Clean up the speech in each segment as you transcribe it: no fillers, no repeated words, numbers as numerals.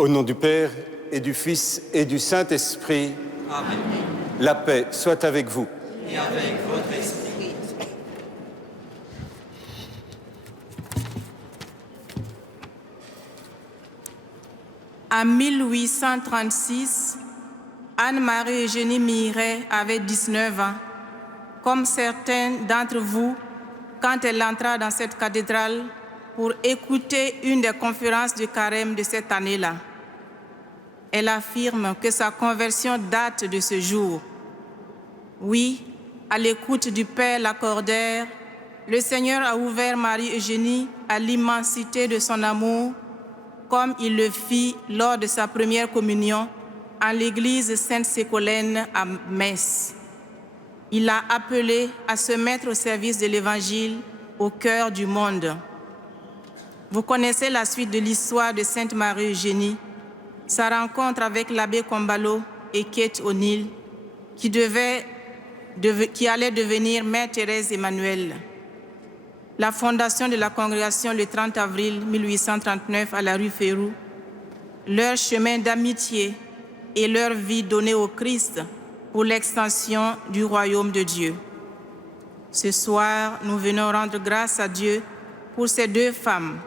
Au nom du Père et du Fils et du Saint-Esprit, Amen. la paix soit avec vous. Et avec votre esprit. En 1836, Anne-Marie Eugénie Miret avait 19 ans, comme certains d'entre vous, quand elle entra dans cette cathédrale pour écouter une des conférences du carême de cette année-là. Elle affirme que sa conversion date de ce jour. Oui, à l'écoute du Père Lacordaire, le Seigneur a ouvert Marie-Eugénie à l'immensité de son amour, comme il le fit lors de sa première communion en l'église Sainte-Sécolène à Metz. Il l'a appelée à se mettre au service de l'Évangile au cœur du monde. Vous connaissez la suite de l'histoire de Sainte Marie-Eugénie, sa rencontre avec l'abbé Combalo et Kate O'Neill, qui allait devenir Mère Thérèse Emmanuel. La fondation de la congrégation le 30 avril 1839 à la rue Férou, leur chemin d'amitié et leur vie donnée au Christ pour l'extension du royaume de Dieu. Ce soir, nous venons rendre grâce à Dieu pour ces deux femmes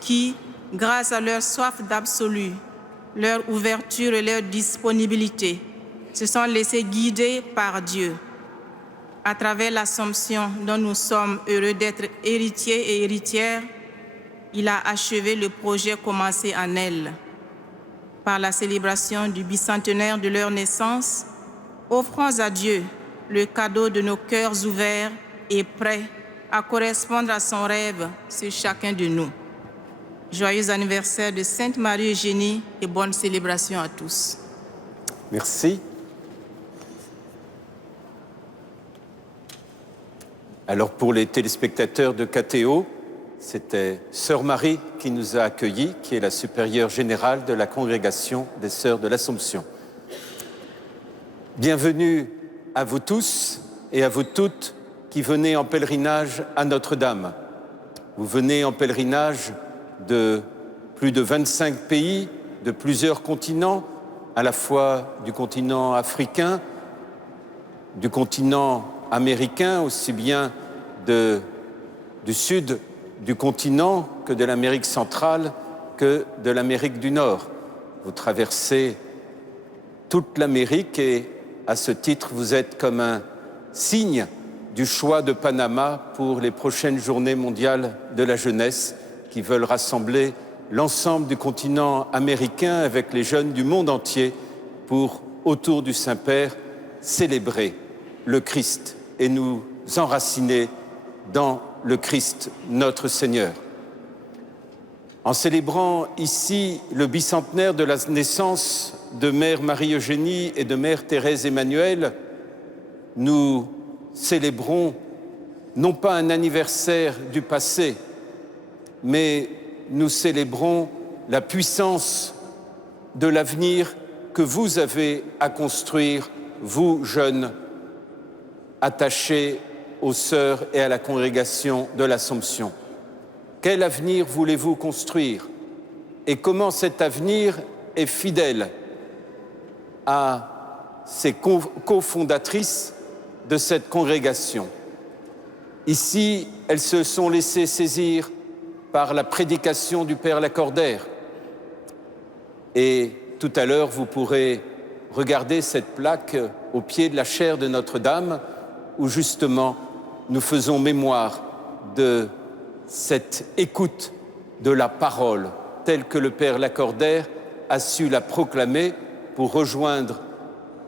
qui, grâce à leur soif d'absolu, leur ouverture et leur disponibilité, se sont laissées guider par Dieu. À travers l'Assomption dont nous sommes heureux d'être héritiers et héritières, il a achevé le projet commencé en elles. Par la célébration du bicentenaire de leur naissance, offrons à Dieu le cadeau de nos cœurs ouverts et prêts à correspondre à son rêve sur chacun de nous. Joyeux anniversaire de Sainte Marie-Eugénie et bonne célébration à tous. Merci. Alors pour les téléspectateurs de KTO, c'était Sœur Marie qui nous a accueillis, qui est la supérieure générale de la congrégation des Sœurs de l'Assomption. Bienvenue à vous tous et à vous toutes qui venez en pèlerinage à Notre-Dame. Vous venez en pèlerinage de plus de 25 pays, de plusieurs continents, à la fois du continent africain, du continent américain, aussi bien du sud du continent que de l'Amérique centrale, que de l'Amérique du Nord. Vous traversez toute l'Amérique et, à ce titre, vous êtes comme un signe du choix de Panama pour les prochaines journées mondiales de la jeunesse qui veulent rassembler l'ensemble du continent américain avec les jeunes du monde entier pour, autour du Saint-Père, célébrer le Christ et nous enraciner dans le Christ, notre Seigneur. En célébrant ici le bicentenaire de la naissance de Mère Marie-Eugénie et de Mère Thérèse Emmanuel, nous célébrons non pas un anniversaire du passé, mais nous célébrons la puissance de l'avenir que vous avez à construire, vous jeunes, attachés aux sœurs et à la congrégation de l'Assomption. Quel avenir voulez-vous construire? Et comment cet avenir est fidèle à ces cofondatrices de cette congrégation? Ici, elles se sont laissées saisir par la prédication du Père Lacordaire. Et tout à l'heure, vous pourrez regarder cette plaque au pied de la chaire de Notre-Dame, où justement nous faisons mémoire de cette écoute de la parole, telle que le Père Lacordaire a su la proclamer pour rejoindre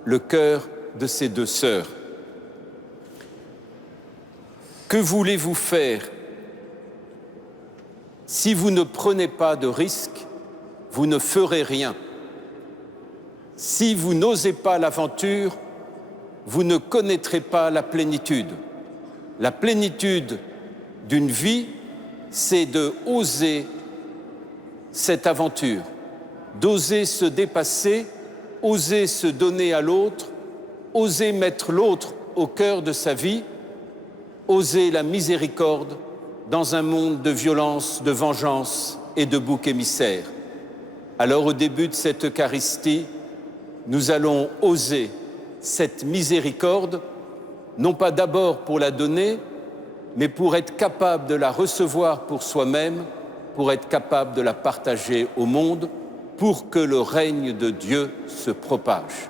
le cœur de ces deux sœurs. Que voulez-vous faire? Si vous ne prenez pas de risques, vous ne ferez rien. Si vous n'osez pas l'aventure, vous ne connaîtrez pas la plénitude. La plénitude d'une vie, c'est de oser cette aventure, d'oser se dépasser, oser se donner à l'autre, oser mettre l'autre au cœur de sa vie, oser la miséricorde dans un monde de violence, de vengeance et de boucs émissaires. Alors au début de cette Eucharistie, nous allons oser cette miséricorde, non pas d'abord pour la donner, mais pour être capable de la recevoir pour soi-même, pour être capable de la partager au monde, pour que le règne de Dieu se propage.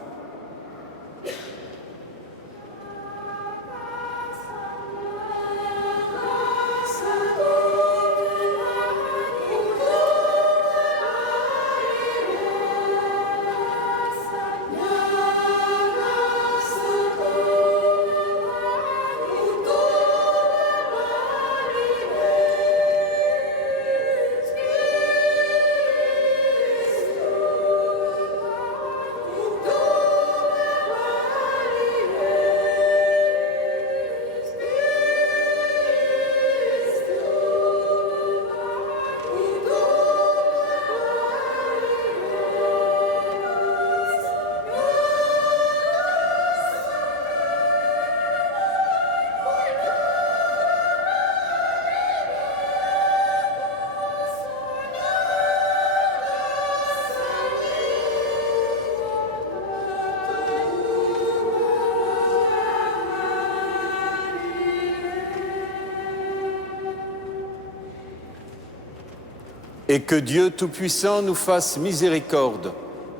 Et que Dieu Tout-Puissant nous fasse miséricorde,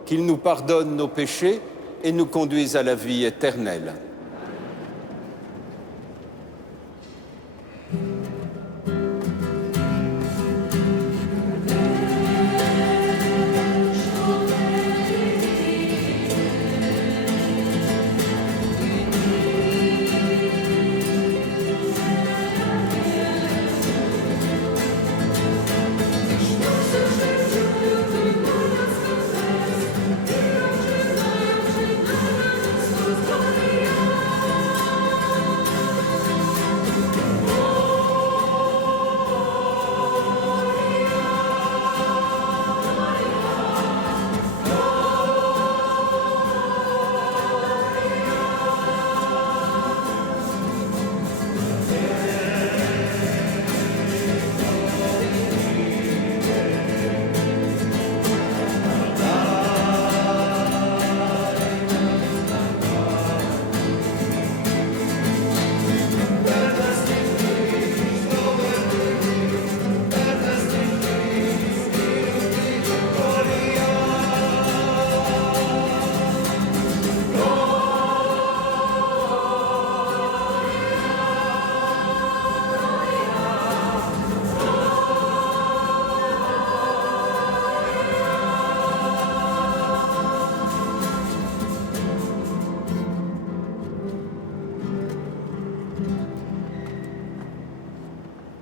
qu'il nous pardonne nos péchés et nous conduise à la vie éternelle.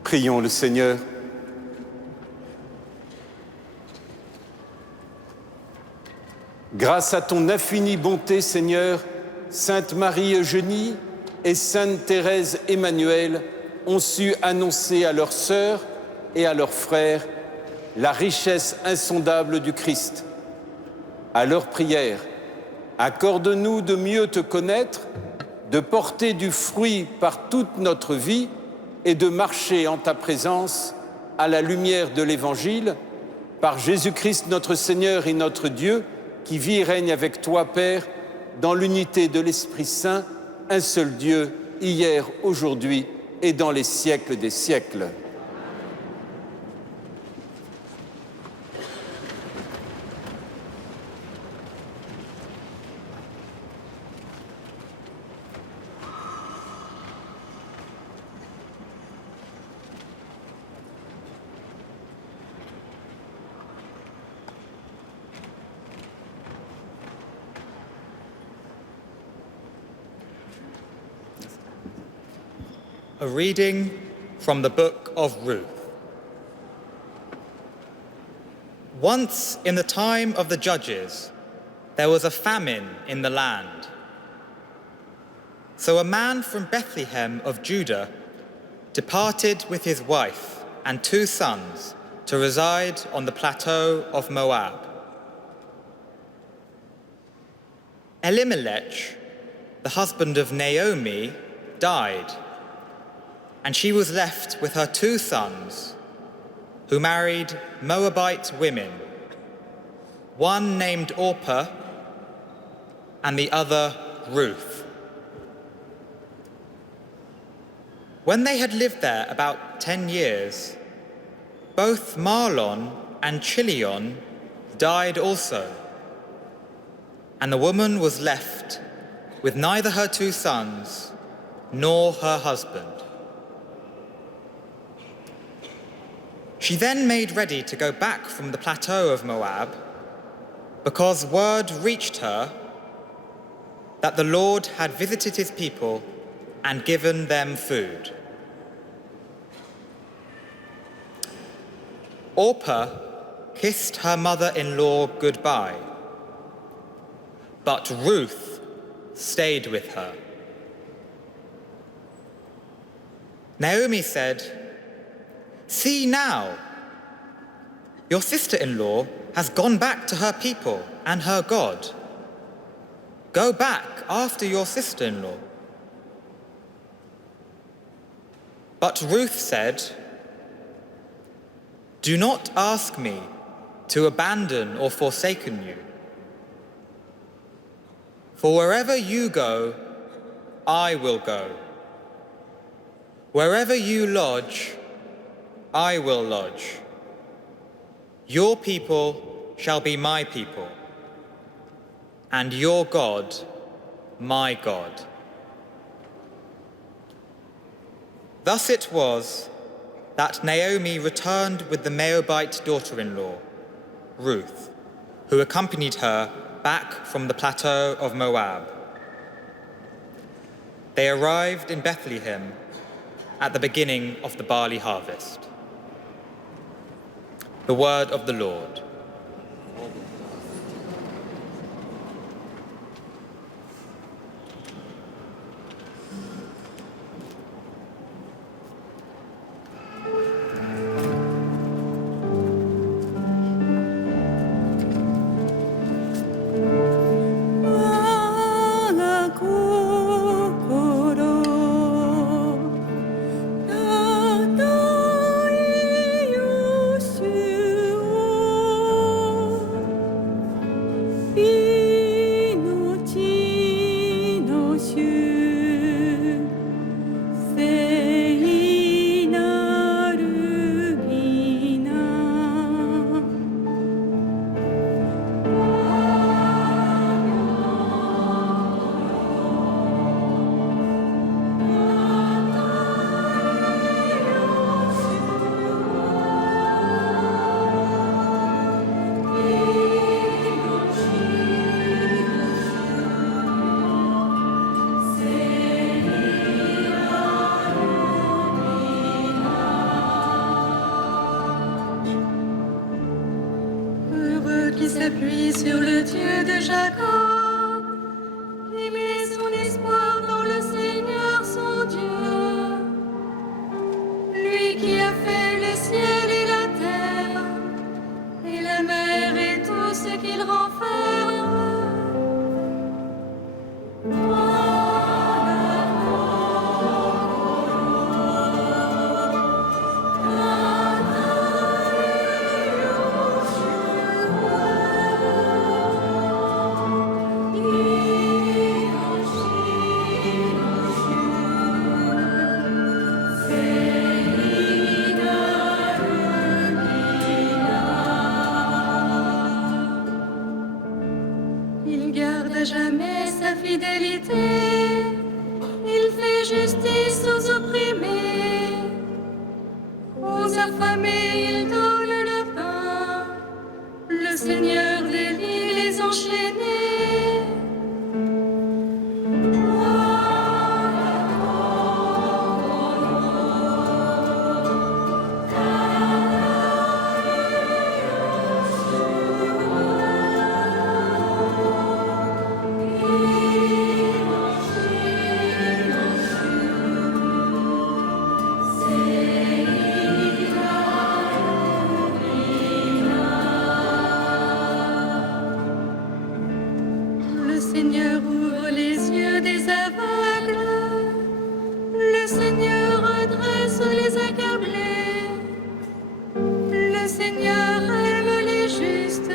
Prions le Seigneur. Grâce à ton infinie bonté, Seigneur, Sainte Marie-Eugénie et Sainte Thérèse Emmanuel ont su annoncer à leurs sœurs et à leurs frères la richesse insondable du Christ. À leur prière, accorde-nous de mieux te connaître, de porter du fruit par toute notre vie et de marcher en ta présence à la lumière de l'Évangile, par Jésus-Christ notre Seigneur et notre Dieu, qui vit et règne avec toi, Père, dans l'unité de l'Esprit Saint, un seul Dieu, hier, aujourd'hui et dans les siècles des siècles. A reading from the book of Ruth. Once in the time of the judges, there was a famine in the land. So a man from Bethlehem of Judah departed with his wife and 2 sons to reside on the plateau of Moab. Elimelech, the husband of Naomi, died, and she was left with her 2 sons, who married Moabite women. one named Orpah and the other Ruth. When they had lived there about 10 years, both Mahlon and Chilion died also, and the woman was left with neither her 2 sons nor her husband. She then made ready to go back from the plateau of Moab, because word reached her that the Lord had visited his people and given them food. Orpah kissed her mother-in-law goodbye, but Ruth stayed with her. Naomi said, "See now, your sister-in-law has gone back to her people and her God. Go back after your sister-in-law." But Ruth said, "Do not ask me to abandon or forsaken you. For wherever you go, I will go. Wherever you lodge, I will lodge. Your people shall be my people, and your God, my God." Thus it was that Naomi returned with the Moabite daughter-in-law, Ruth, who accompanied her back from the plateau of Moab. They arrived in Bethlehem at the beginning of the barley harvest. The word of the Lord. S'appuie sur le Dieu de Jacob, qui met son espoir dans le Seigneur son Dieu. Lui qui a fait le ciel et la terre, et la mer et tout ce qu'il renferme. Il garde à jamais sa fidélité, il fait justice aux opprimés, aux affamés il donne le pain, le Seigneur délie les enchaînés. Le Seigneur ouvre les yeux des aveugles, le Seigneur redresse les accablés, le Seigneur aime les justes,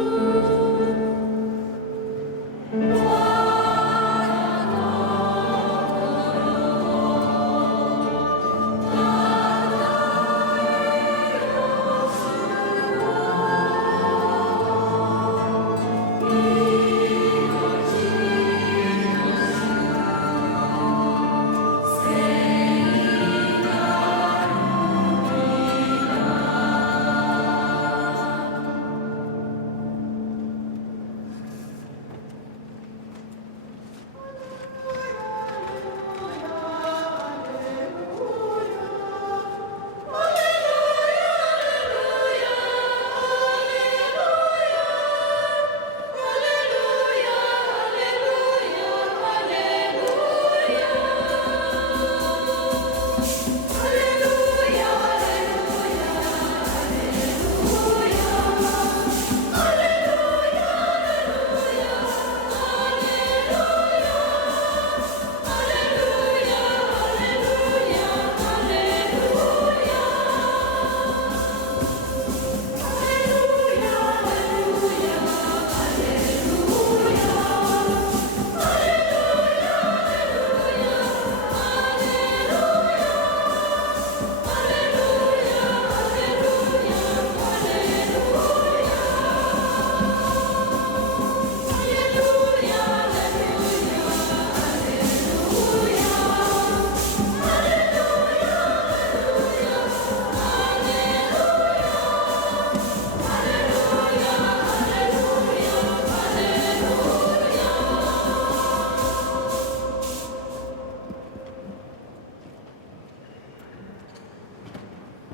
toujours.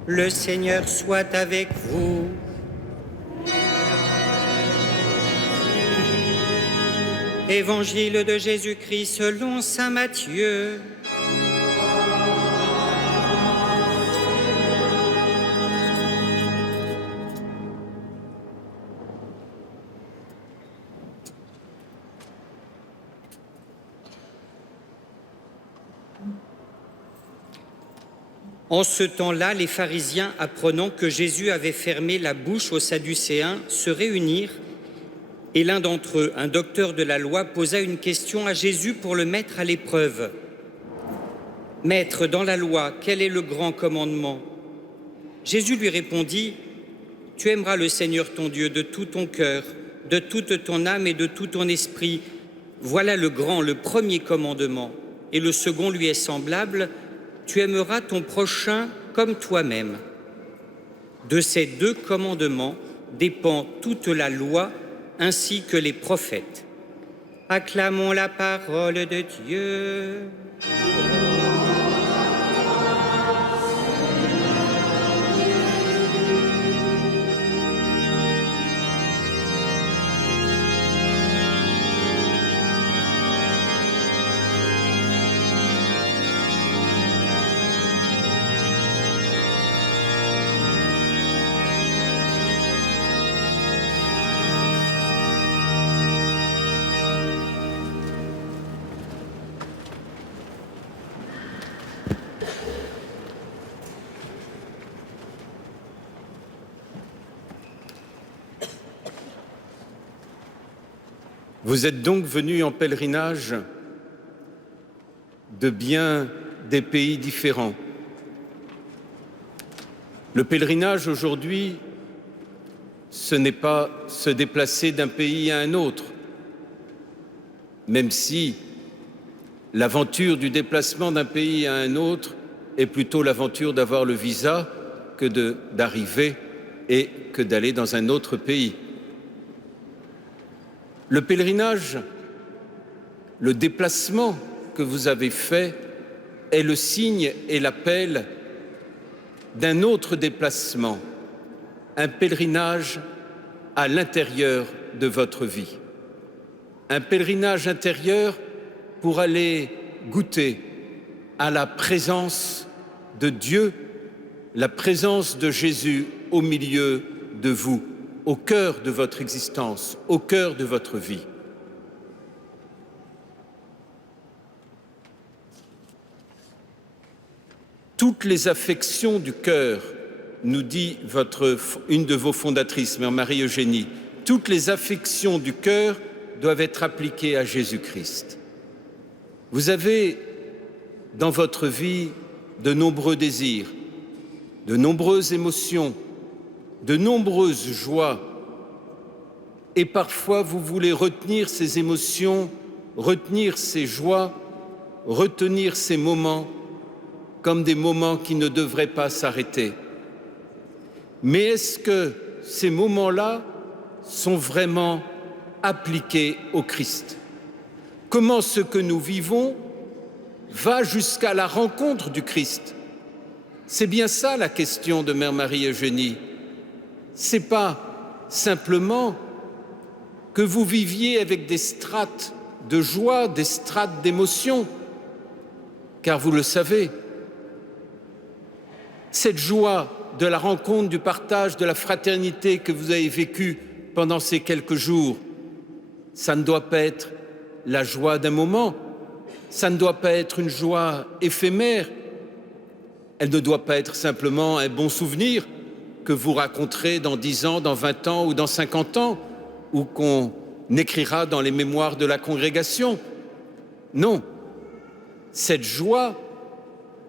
Le Seigneur soit avec vous. Évangile de Jésus-Christ selon saint Matthieu. En ce temps-là, les pharisiens, apprenant que Jésus avait fermé la bouche aux Sadducéens, se réunirent et l'un d'entre eux, un docteur de la loi, posa une question à Jésus pour le mettre à l'épreuve. « Maître, dans la loi, quel est le grand commandement ?» Jésus lui répondit « Tu aimeras le Seigneur ton Dieu de tout ton cœur, de toute ton âme et de tout ton esprit. Voilà le grand, le premier commandement. Et le second lui est semblable, tu aimeras ton prochain comme toi-même. De ces deux commandements dépend toute la loi ainsi que les prophètes. Acclamons la parole de Dieu. Vous êtes donc venus en pèlerinage de bien des pays différents. Le pèlerinage aujourd'hui, ce n'est pas se déplacer d'un pays à un autre, même si l'aventure du déplacement d'un pays à un autre est plutôt l'aventure d'avoir le visa que d'arriver et que d'aller dans un autre pays. Le pèlerinage, le déplacement que vous avez fait est le signe et l'appel d'un autre déplacement, un pèlerinage à l'intérieur de votre vie. Un pèlerinage intérieur pour aller goûter à la présence de Dieu, la présence de Jésus au milieu de vous, au cœur de votre existence, au cœur de votre vie. Toutes les affections du cœur, nous dit une de vos fondatrices, Mère Marie-Eugénie, toutes les affections du cœur doivent être appliquées à Jésus-Christ. Vous avez dans votre vie de nombreux désirs, de nombreuses émotions, de nombreuses joies. Et parfois, vous voulez retenir ces émotions, retenir ces joies, retenir ces moments comme des moments qui ne devraient pas s'arrêter. Mais est-ce que ces moments-là sont vraiment appliqués au Christ? Comment ce que nous vivons va jusqu'à la rencontre du Christ? C'est bien ça la question de Mère Marie-Eugénie. C'est pas simplement que vous viviez avec des strates de joie, des strates d'émotion, car vous le savez, cette joie de la rencontre, du partage, de la fraternité que vous avez vécue pendant ces quelques jours, ça ne doit pas être la joie d'un moment, ça ne doit pas être une joie éphémère, elle ne doit pas être simplement un bon souvenir que vous raconterez dans 10 ans, dans 20 ans ou dans 50 ans, ou qu'on écrira dans les mémoires de la congrégation. Non, cette joie,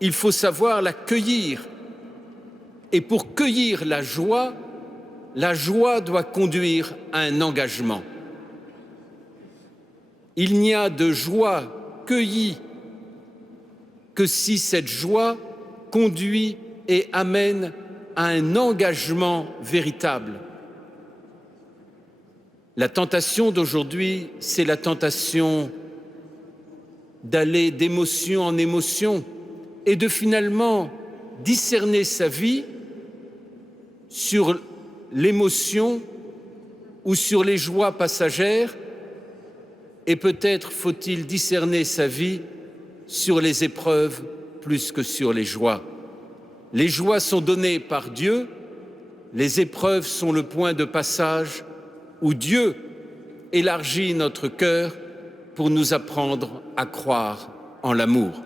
il faut savoir la cueillir. Et pour cueillir la joie doit conduire à un engagement. Il n'y a de joie cueillie que si cette joie conduit et amène à un engagement véritable. La tentation d'aujourd'hui, c'est la tentation d'aller d'émotion en émotion et de finalement discerner sa vie sur l'émotion ou sur les joies passagères, et peut-être faut-il discerner sa vie sur les épreuves plus que sur les joies. Les joies sont données par Dieu, les épreuves sont le point de passage où Dieu élargit notre cœur pour nous apprendre à croire en l'amour.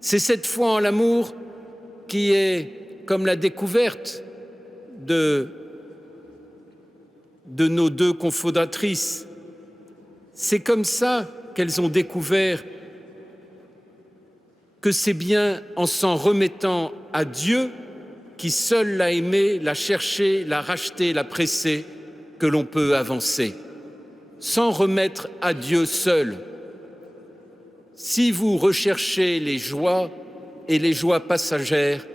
C'est cette foi en l'amour qui est comme la découverte de nos deux confondatrices. C'est comme ça qu'elles ont découvert que c'est bien en s'en remettant à Dieu, qui seul l'a aimée, l'a cherchée, l'a rachetée, l'a pressée, que l'on peut avancer. Sans remettre à Dieu seul. Si vous recherchez les joies et les joies passagères,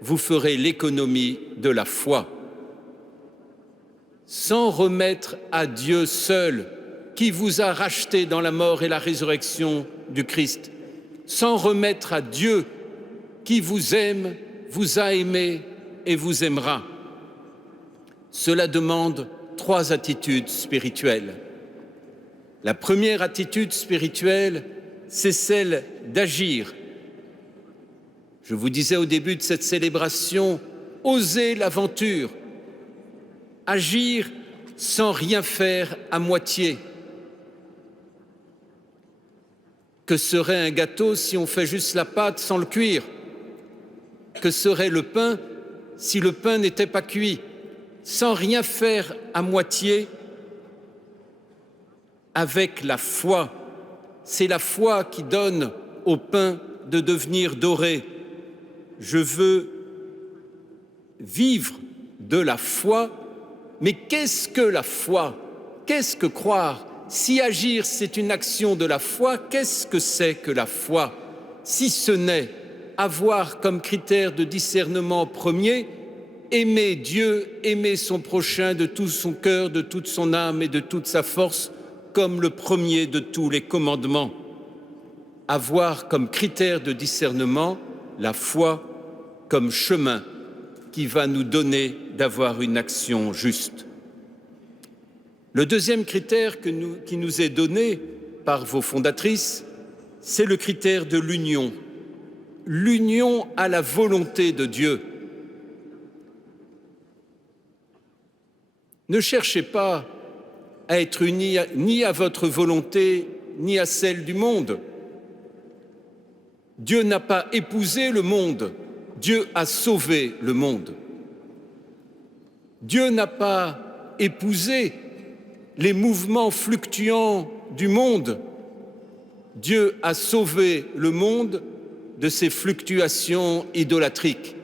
vous ferez l'économie de la foi. Sans remettre à Dieu seul, qui vous a racheté dans la mort et la résurrection du Christ, sans remettre à Dieu, qui vous aime, vous a aimé et vous aimera. Cela demande 3 attitudes spirituelles. La première attitude spirituelle, c'est celle d'agir. Je vous disais au début de cette célébration, oser l'aventure, agir sans rien faire à moitié. Que serait un gâteau si on fait juste la pâte sans le cuire? Que serait le pain si le pain n'était pas cuit? Sans rien faire à moitié, avec la foi. C'est la foi qui donne au pain de devenir doré. Je veux vivre de la foi, mais qu'est-ce que la foi? Qu'est-ce que croire? Si agir, c'est une action de la foi, qu'est-ce que c'est que la foi? Si ce n'est avoir comme critère de discernement premier, aimer Dieu, aimer son prochain de tout son cœur, de toute son âme et de toute sa force, comme le premier de tous les commandements. Avoir comme critère de discernement la foi comme chemin qui va nous donner d'avoir une action juste. Le deuxième critère qui nous est donné par vos fondatrices, c'est le critère de l'union. L'union à la volonté de Dieu. Ne cherchez pas à être unis ni à votre volonté, ni à celle du monde. Dieu n'a pas épousé le monde, Dieu a sauvé le monde. Dieu n'a pas épousé les mouvements fluctuants du monde. Dieu a sauvé le monde de ces fluctuations idolâtriques.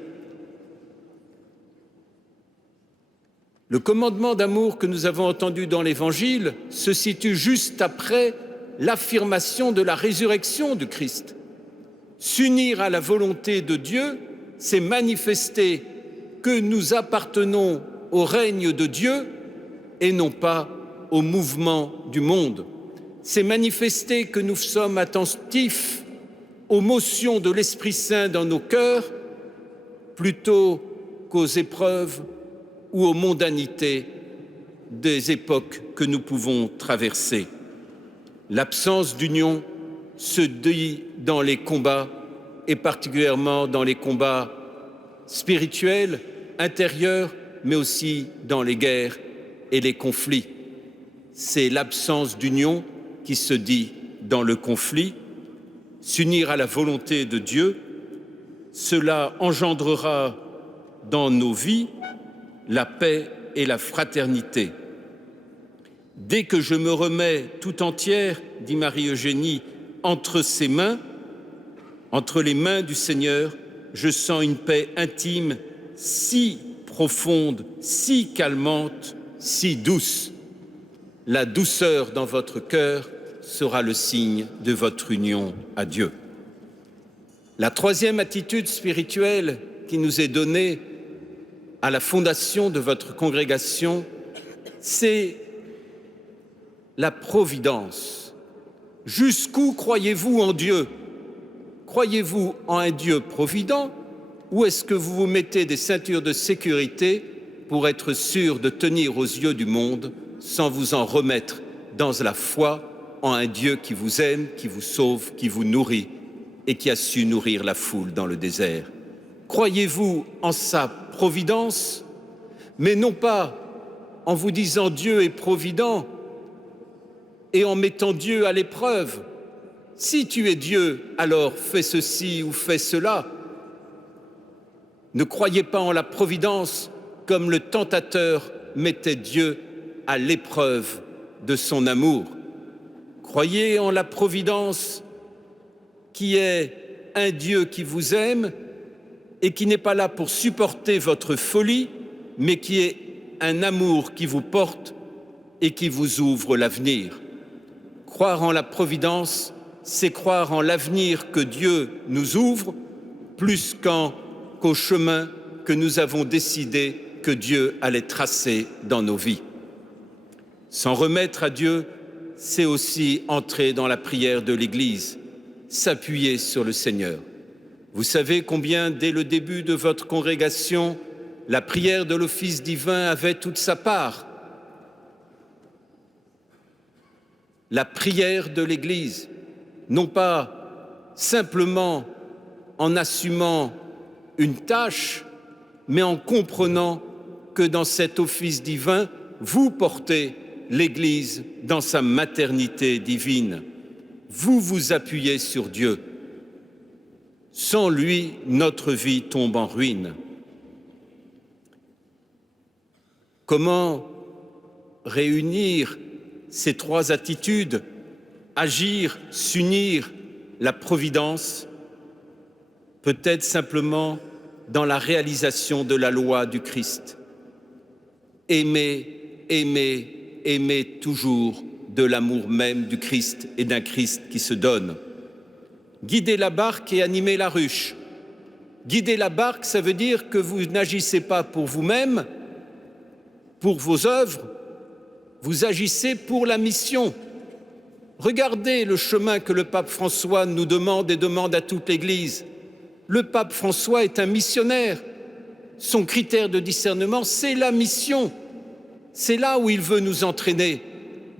Le commandement d'amour que nous avons entendu dans l'Évangile se situe juste après l'affirmation de la résurrection du Christ. S'unir à la volonté de Dieu, c'est manifester que nous appartenons au règne de Dieu et non pas au mouvement du monde. C'est manifester que nous sommes attentifs aux motions de l'Esprit Saint dans nos cœurs plutôt qu'aux épreuves ou aux mondanités des époques que nous pouvons traverser. L'absence d'union se dit dans les combats, et particulièrement dans les combats spirituels, intérieurs, mais aussi dans les guerres et les conflits. C'est l'absence d'union qui se dit dans le conflit. S'unir à la volonté de Dieu, cela engendrera dans nos vies la paix et la fraternité. Dès que je me remets tout entière, dit Marie-Eugénie, entre ses mains, entre les mains du Seigneur, je sens une paix intime si profonde, si calmante, si douce. La douceur dans votre cœur sera le signe de votre union à Dieu. La troisième attitude spirituelle qui nous est donnée à la fondation de votre congrégation, c'est la providence. Jusqu'où croyez-vous en Dieu? Croyez-vous en un Dieu provident ou est-ce que vous vous mettez des ceintures de sécurité pour être sûr de tenir aux yeux du monde sans vous en remettre dans la foi en un Dieu qui vous aime, qui vous sauve, qui vous nourrit et qui a su nourrir la foule dans le désert? Croyez-vous en sa providence, mais non pas en vous disant Dieu est provident et en mettant Dieu à l'épreuve? Si tu es Dieu, alors fais ceci ou fais cela. Ne croyez pas en la providence comme le tentateur mettait Dieu à l'épreuve de son amour. Croyez en la providence qui est un Dieu qui vous aime et qui n'est pas là pour supporter votre folie, mais qui est un amour qui vous porte et qui vous ouvre l'avenir. Croire en la providence, c'est croire en l'avenir que Dieu nous ouvre, plus qu'au chemin que nous avons décidé que Dieu allait tracer dans nos vies. S'en remettre à Dieu, c'est aussi entrer dans la prière de l'Église, s'appuyer sur le Seigneur. Vous savez combien, dès le début de votre congrégation, la prière de l'office divin avait toute sa part. La prière de l'Église, non pas simplement en assumant une tâche, mais en comprenant que dans cet office divin, vous portez l'Église dans sa maternité divine. Vous vous appuyez sur Dieu. Sans lui, notre vie tombe en ruine. Comment réunir ces trois attitudes? Agir, s'unir, la providence, peut-être simplement dans la réalisation de la loi du Christ. Aimer, aimer, aimer toujours de l'amour même du Christ et d'un Christ qui se donne. Guider la barque et animer la ruche. Guider la barque, ça veut dire que vous n'agissez pas pour vous-même, pour vos œuvres, vous agissez pour la mission. Regardez le chemin que le pape François nous demande et demande à toute l'Église. Le pape François est un missionnaire. Son critère de discernement, c'est la mission. C'est là où il veut nous entraîner.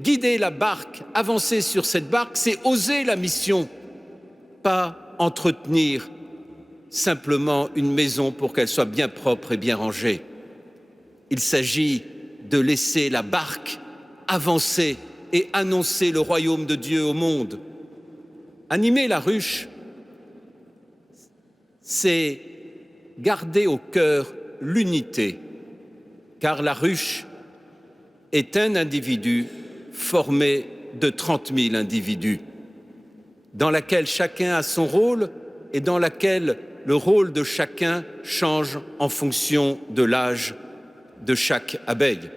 Guider la barque, avancer sur cette barque, c'est oser la mission. Pas entretenir simplement une maison pour qu'elle soit bien propre et bien rangée. Il s'agit de laisser la barque avancer et annoncer le royaume de Dieu au monde. Animer la ruche, c'est garder au cœur l'unité, car la ruche est un individu formé de 30 000 individus, dans laquelle chacun a son rôle et dans laquelle le rôle de chacun change en fonction de l'âge de chaque abeille.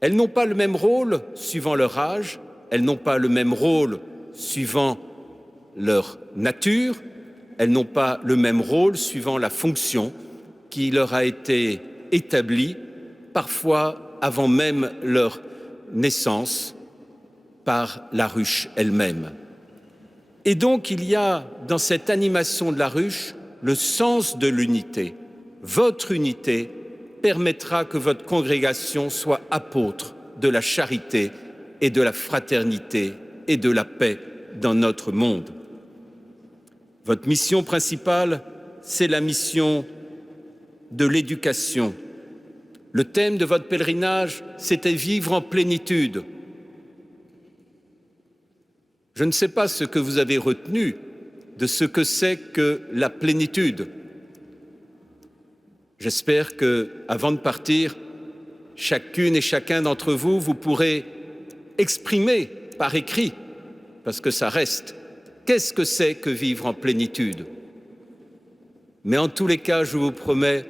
Elles n'ont pas le même rôle suivant leur âge, elles n'ont pas le même rôle suivant leur nature, elles n'ont pas le même rôle suivant la fonction qui leur a été établie, parfois avant même leur naissance, par la ruche elle-même. Et donc il y a dans cette animation de la ruche le sens de l'unité. Votre unité permettra que votre congrégation soit apôtre de la charité et de la fraternité et de la paix dans notre monde. Votre mission principale, c'est la mission de l'éducation. Le thème de votre pèlerinage, c'était vivre en plénitude. Je ne sais pas ce que vous avez retenu de ce que c'est que la plénitude. J'espère que, avant de partir, chacune et chacun d'entre vous, vous pourrez exprimer par écrit, parce que ça reste, qu'est-ce que c'est que vivre en plénitude? Mais en tous les cas, je vous promets,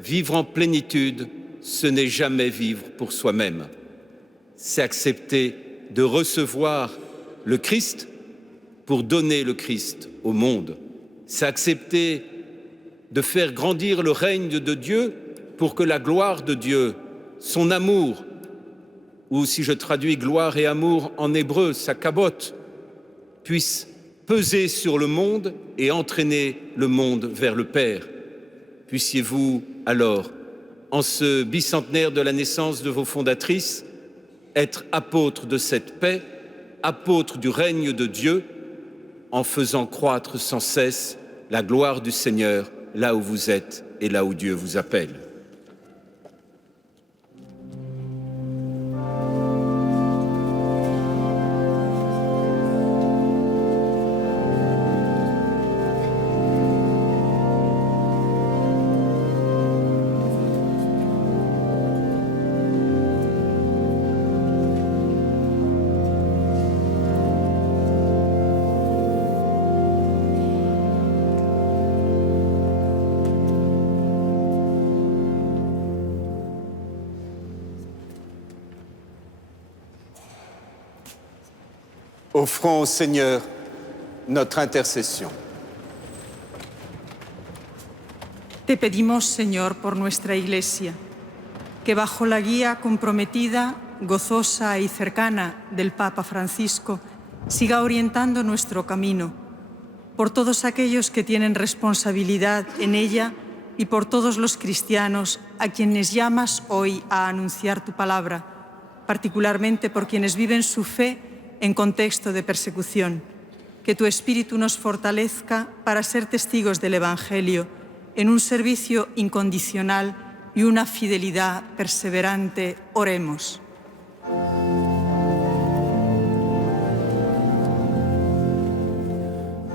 vivre en plénitude, ce n'est jamais vivre pour soi-même. C'est accepter de recevoir le Christ pour donner le Christ au monde. C'est accepter de faire grandir le règne de Dieu pour que la gloire de Dieu, son amour, ou si je traduis gloire et amour en hébreu, sa kabote, puisse peser sur le monde et entraîner le monde vers le Père. Puissiez-vous alors, en ce bicentenaire de la naissance de vos fondatrices, être apôtres de cette paix, apôtres du règne de Dieu, en faisant croître sans cesse la gloire du Seigneur là où vous êtes et là où Dieu vous appelle. Offrons au Seigneur notre intercession. Te pedimos, Señor, por nuestra Iglesia, que bajo la guía comprometida, gozosa y cercana del Papa Francisco, siga orientando nuestro camino, por todos aquellos que tienen responsabilidad en ella y por todos los cristianos a quienes llamas hoy a anunciar tu palabra, particularmente por quienes viven su fe en contexto de persecución. Que tu Espíritu nos fortalezca para ser testigos del Evangelio en un servicio incondicional y una fidelidad perseverante. Oremos.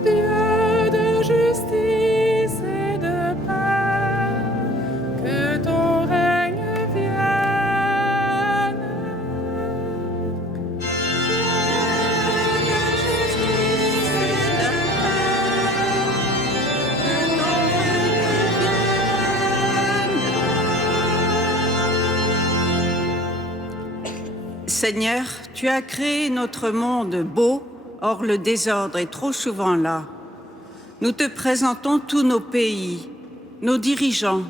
Dieu de justice et de paix, que ton règne vienne. Dieu de justice et de paix, que ton règne vienne. Seigneur, tu as créé notre monde beau. Or, le désordre est trop souvent là. Nous te présentons tous nos pays, nos dirigeants,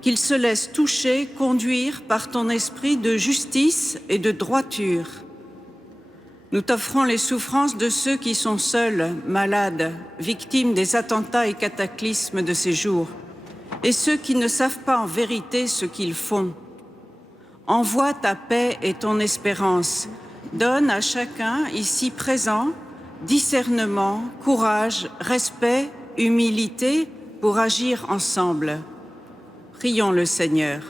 qu'ils se laissent toucher, conduire par ton esprit de justice et de droiture. Nous t'offrons les souffrances de ceux qui sont seuls, malades, victimes des attentats et cataclysmes de ces jours, et ceux qui ne savent pas en vérité ce qu'ils font. Envoie ta paix et ton espérance. Donne à chacun ici présent discernement, courage, respect, humilité pour agir ensemble. Prions le Seigneur.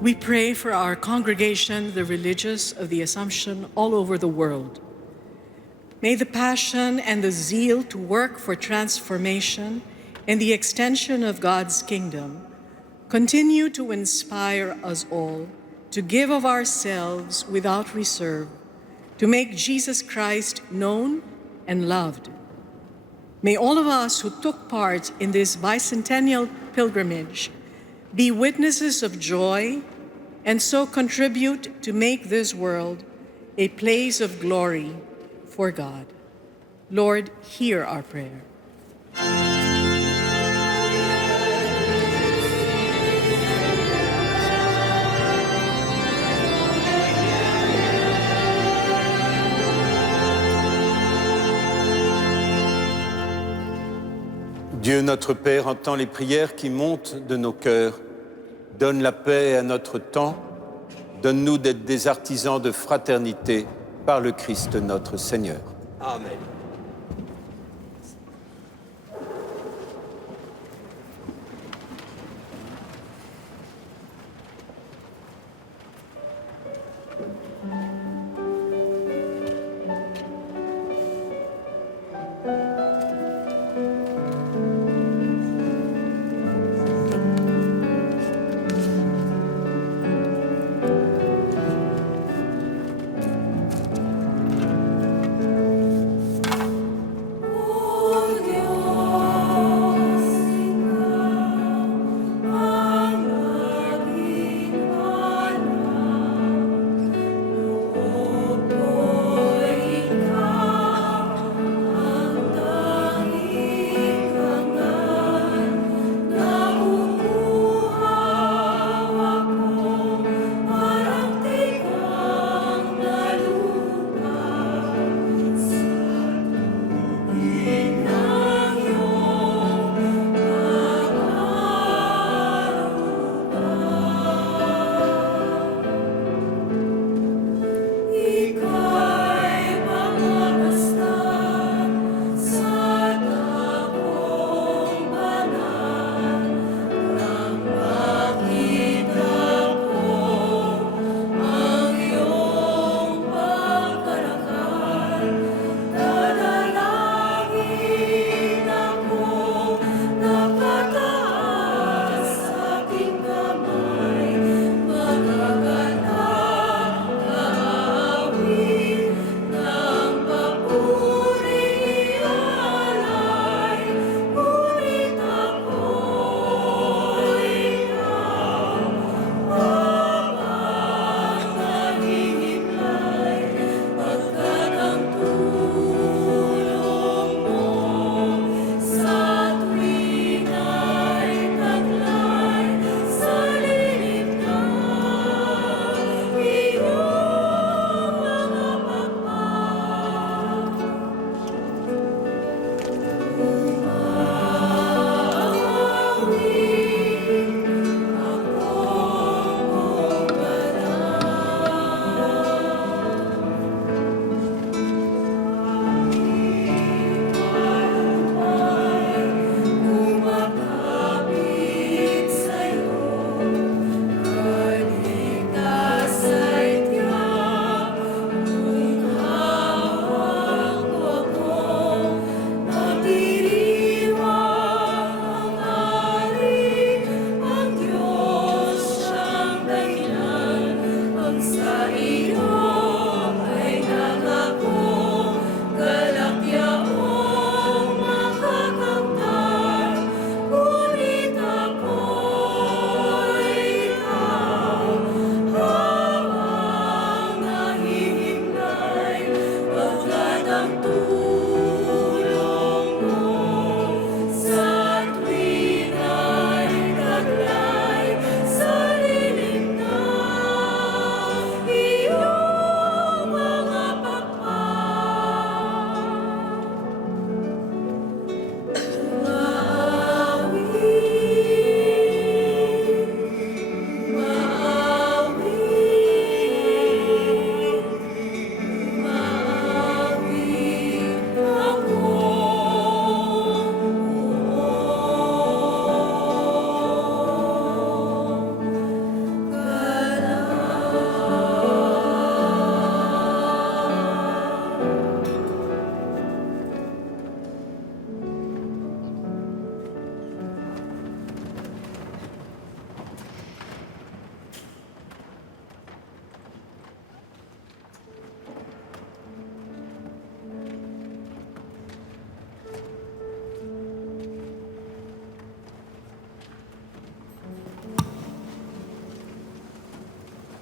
We pray for our congregation, the religious of the Assumption all over the world. May the passion and the zeal to work for transformation and the extension of God's kingdom continue to inspire us all to give of ourselves without reserve, to make Jesus Christ known and loved. May all of us who took part in this bicentennial pilgrimage be witnesses of joy and so contribute to make this world a place of glory for God. Lord, hear our prayer. Dieu notre Père entend les prières qui montent de nos cœurs. Donne la paix à notre temps. Donne-nous d'être des artisans de fraternité par le Christ notre Seigneur. Amen.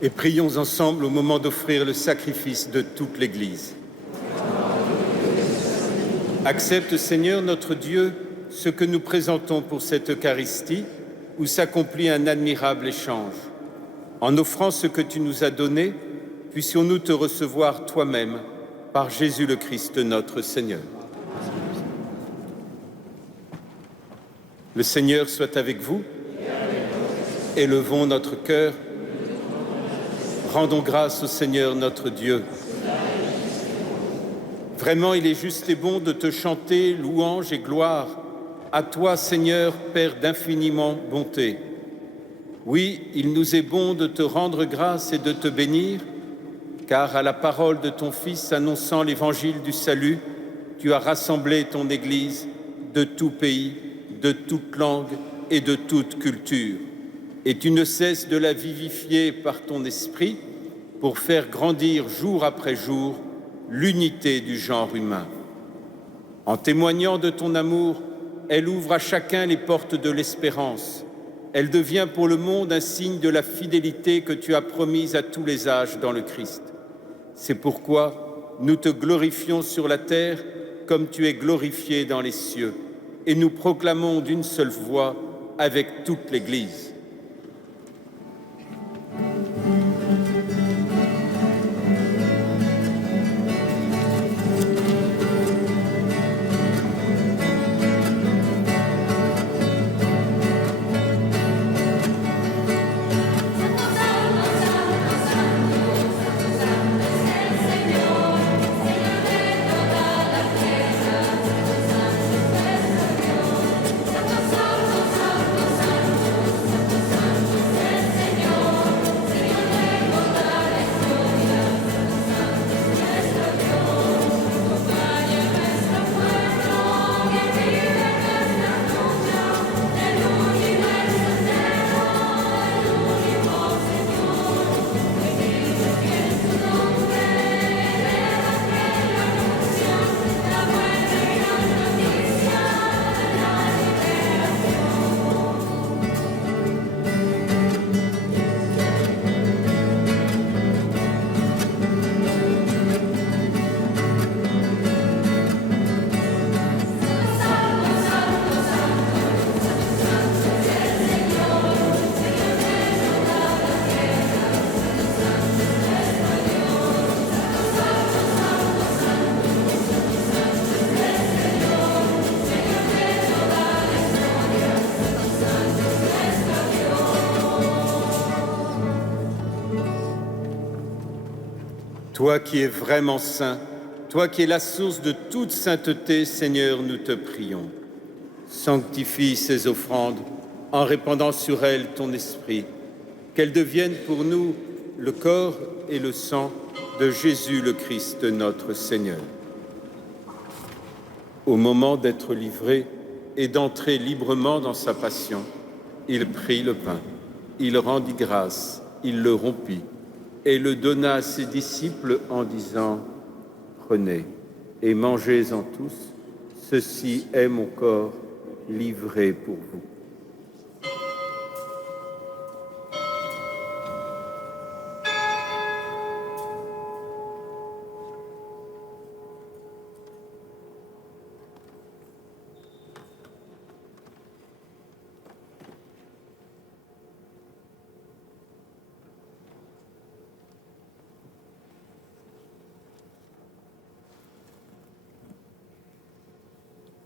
Et prions ensemble au moment d'offrir le sacrifice de toute l'Église. Accepte, Seigneur notre Dieu, ce que nous présentons pour cette Eucharistie, où s'accomplit un admirable échange. En offrant ce que tu nous as donné, puissions-nous te recevoir toi-même, par Jésus le Christ notre Seigneur. Le Seigneur soit avec vous. Élevons notre cœur. Rendons grâce au Seigneur notre Dieu. Vraiment, il est juste et bon de te chanter louange et gloire. À toi, Seigneur, Père d'infiniment bonté. Oui, il nous est bon de te rendre grâce et de te bénir, car à la parole de ton Fils annonçant l'évangile du salut, tu as rassemblé ton Église de tout pays, de toute langue et de toute culture. Et tu ne cesses de la vivifier par ton esprit pour faire grandir jour après jour l'unité du genre humain. En témoignant de ton amour, elle ouvre à chacun les portes de l'espérance. Elle devient pour le monde un signe de la fidélité que tu as promise à tous les âges dans le Christ. C'est pourquoi nous te glorifions sur la terre comme tu es glorifié dans les cieux, et nous proclamons d'une seule voix avec toute l'Église. Toi qui es vraiment saint, toi qui es la source de toute sainteté, Seigneur, nous te prions. Sanctifie ces offrandes en répandant sur elles ton esprit, qu'elles deviennent pour nous le corps et le sang de Jésus le Christ, notre Seigneur. Au moment d'être livré et d'entrer librement dans sa passion, il prit le pain, il rendit grâce, il le rompit et le donna à ses disciples en disant « Prenez et mangez-en tous, ceci est mon corps livré pour vous. »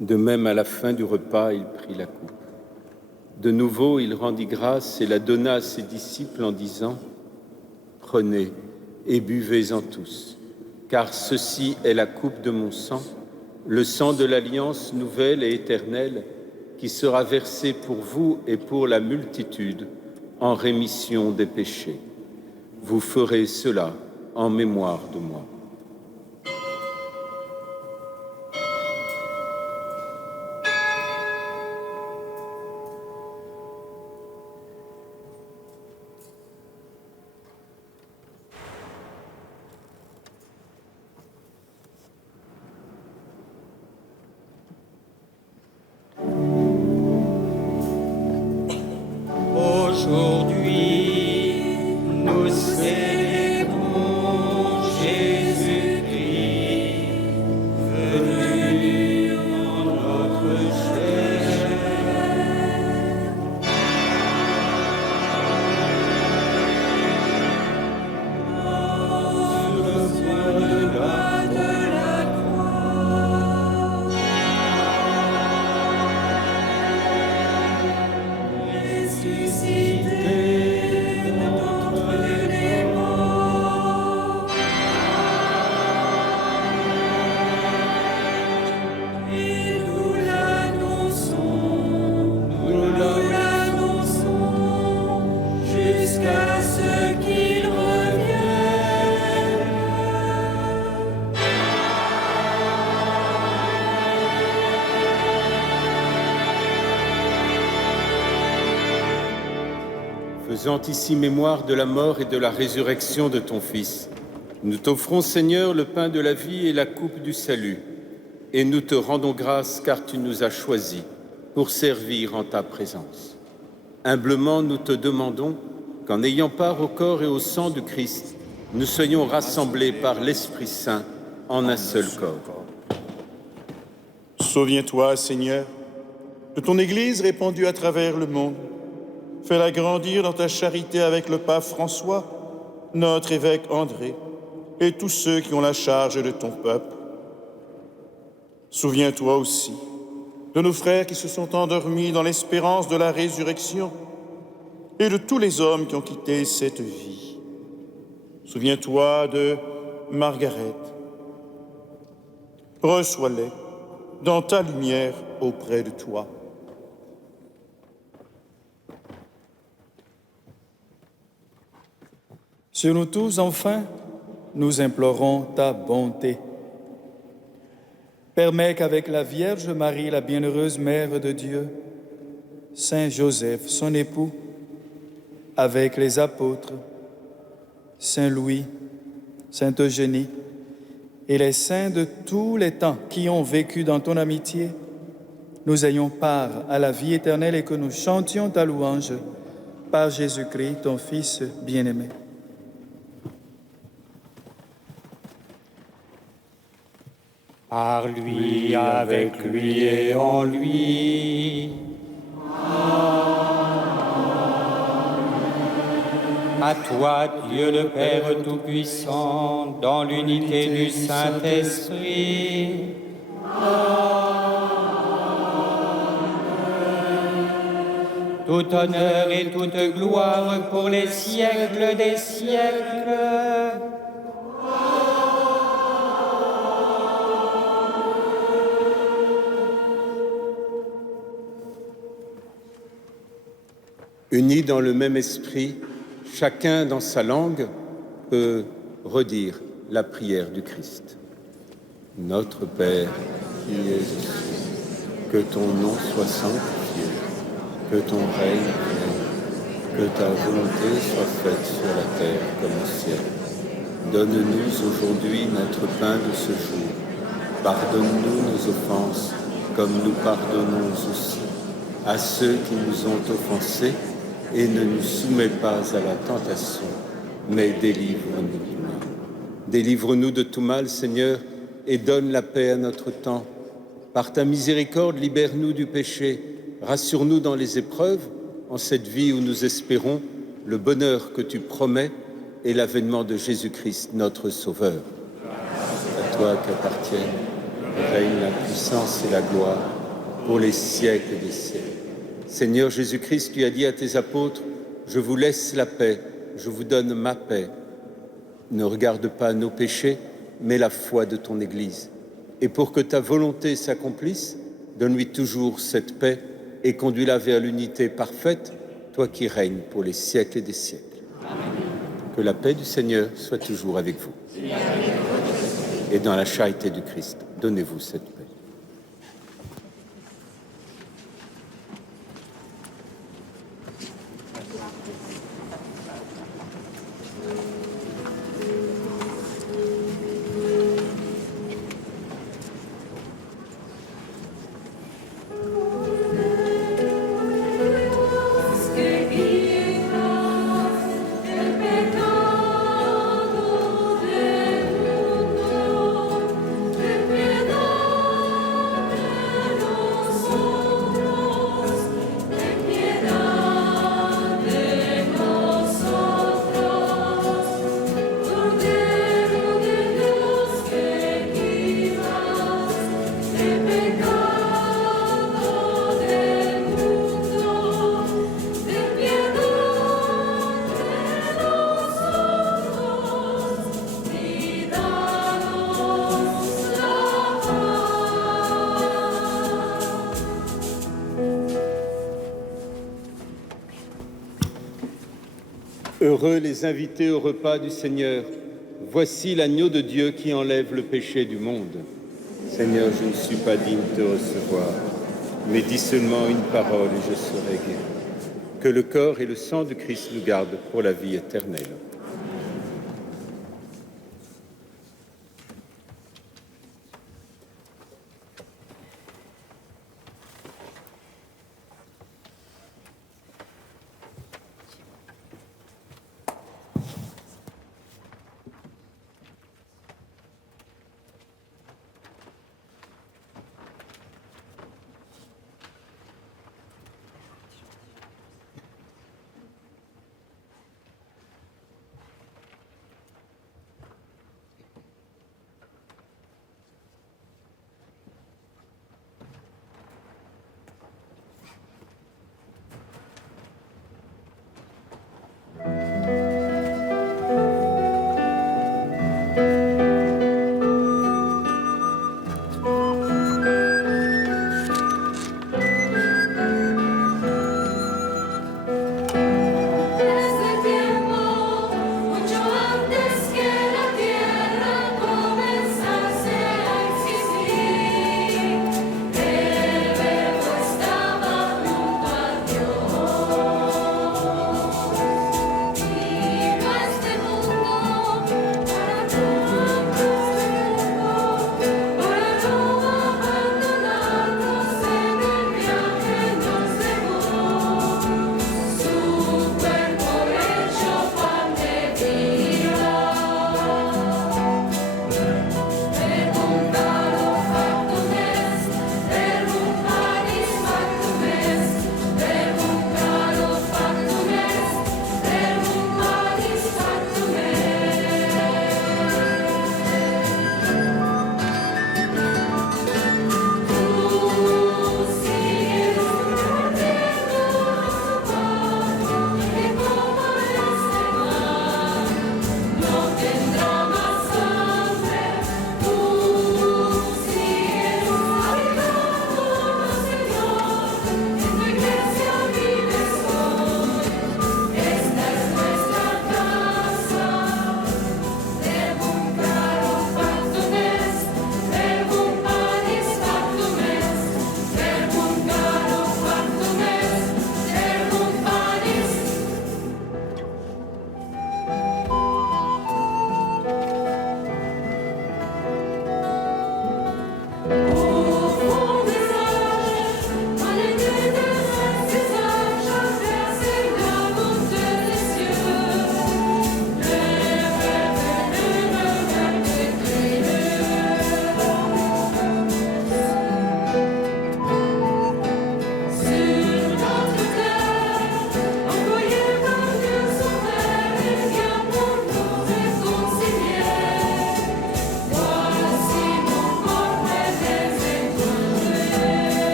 De même, à la fin du repas, il prit la coupe. De nouveau, il rendit grâce et la donna à ses disciples en disant « Prenez et buvez-en tous, car ceci est la coupe de mon sang, le sang de l'alliance nouvelle et éternelle, qui sera versé pour vous et pour la multitude en rémission des péchés. Vous ferez cela en mémoire de moi. » Aujourd'hui, nous célébrons faisant ici mémoire de la mort et de la résurrection de ton Fils, nous t'offrons, Seigneur, le pain de la vie et la coupe du salut, et nous te rendons grâce car tu nous as choisis pour servir en ta présence. Humblement, nous te demandons qu'en ayant part au corps et au sang du Christ, nous soyons rassemblés par l'Esprit Saint en un seul corps. Souviens-toi, Seigneur, de ton Église répandue à travers le monde. Fais-la grandir dans ta charité avec le pape François, notre évêque André, et tous ceux qui ont la charge de ton peuple. Souviens-toi aussi de nos frères qui se sont endormis dans l'espérance de la résurrection et de tous les hommes qui ont quitté cette vie. Souviens-toi de Margaret. Reçois-les dans ta lumière auprès de toi. Sur nous tous, enfin, nous implorons ta bonté. Permets qu'avec la Vierge Marie, la bienheureuse Mère de Dieu, Saint Joseph, son époux, avec les apôtres, Saint Louis, Sainte Eugénie, et les saints de tous les temps qui ont vécu dans ton amitié, nous ayons part à la vie éternelle et que nous chantions ta louange par Jésus-Christ, ton Fils bien-aimé. Par lui, avec lui et en lui. À toi, Dieu le Père Tout-Puissant, dans l'unité du Saint-Esprit. Tout honneur et toute gloire pour les siècles des siècles. Unis dans le même esprit, chacun dans sa langue peut redire la prière du Christ. Notre Père, qui es aux cieux, que ton nom soit sanctifié, que ton règne vienne, que ta volonté soit faite sur la terre comme au ciel. Donne-nous aujourd'hui notre pain de ce jour. Pardonne-nous nos offenses, comme nous pardonnons aussi à ceux qui nous ont offensés, et ne nous soumets pas à la tentation, mais délivre-nous du mal. Délivre-nous de tout mal, Seigneur, et donne la paix à notre temps. Par ta miséricorde, libère-nous du péché, rassure-nous dans les épreuves, en cette vie où nous espérons le bonheur que tu promets et l'avènement de Jésus-Christ, notre Sauveur. À toi qu'appartiennent le règne, la puissance et la gloire pour les siècles des siècles. Seigneur Jésus-Christ, tu as dit à tes apôtres, « Je vous laisse la paix, je vous donne ma paix. » Ne regarde pas nos péchés, mais la foi de ton Église. Et pour que ta volonté s'accomplisse, donne-lui toujours cette paix et conduis-la vers l'unité parfaite, toi qui règnes pour les siècles et des siècles. Amen. Que la paix du Seigneur soit toujours avec vous. Et dans la charité du Christ, donnez-vous cette paix. Heureux les invités au repas du Seigneur. Voici l'agneau de Dieu qui enlève le péché du monde. Seigneur, je ne suis pas digne de te recevoir, mais dis seulement une parole et je serai guéri. Que le corps et le sang de Christ nous gardent pour la vie éternelle.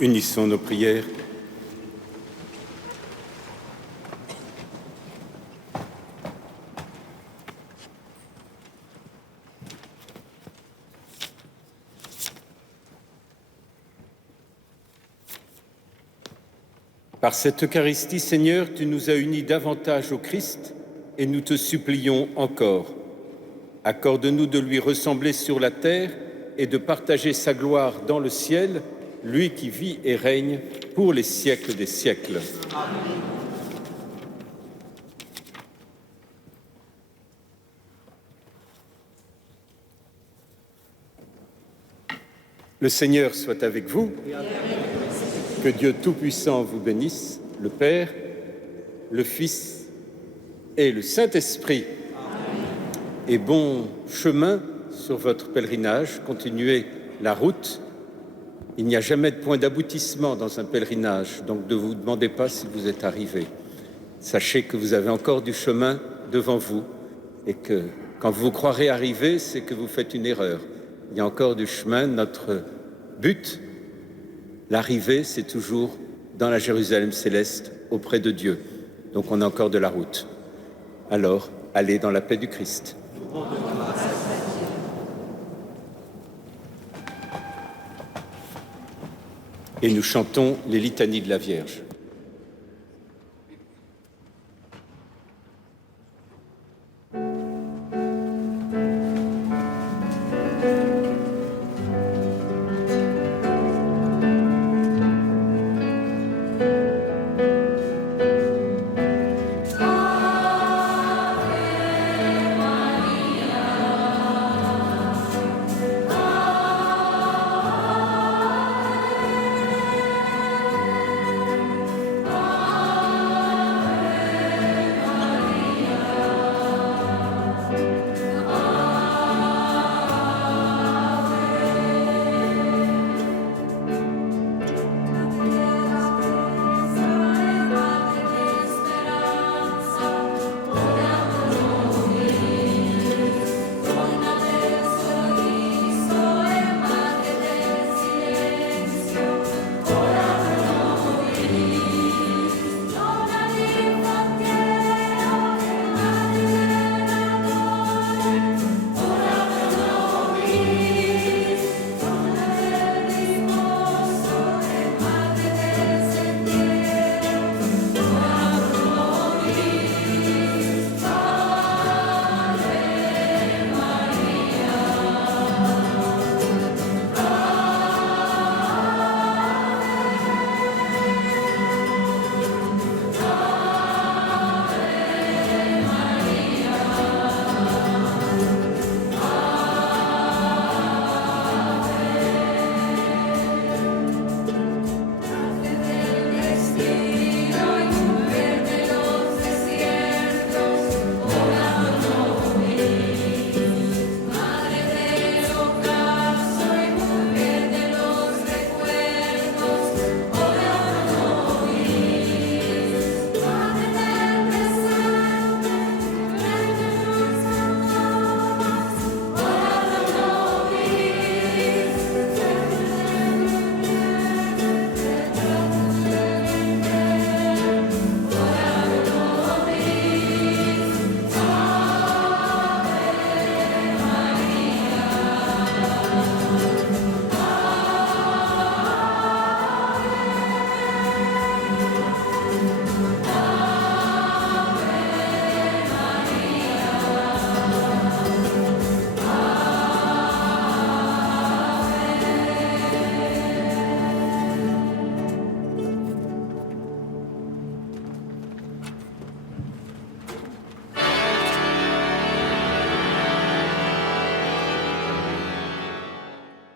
Unissons nos prières. Par cette Eucharistie, Seigneur, tu nous as unis davantage au Christ et nous te supplions encore. Accorde-nous de lui ressembler sur la terre et de partager sa gloire dans le ciel, lui qui vit et règne pour les siècles des siècles. Amen. Le Seigneur soit avec vous. Que Dieu Tout-Puissant vous bénisse, le Père, le Fils et le Saint-Esprit. Et bon chemin sur votre pèlerinage, continuez la route. Il n'y a jamais de point d'aboutissement dans un pèlerinage, donc ne vous demandez pas si vous êtes arrivé. Sachez que vous avez encore du chemin devant vous et que quand vous croirez arriver, c'est que vous faites une erreur. Il y a encore du chemin. Notre but, l'arrivée, c'est toujours dans la Jérusalem céleste, auprès de Dieu. Donc on a encore de la route. Alors, allez dans la paix du Christ. Et nous chantons les litanies de la Vierge.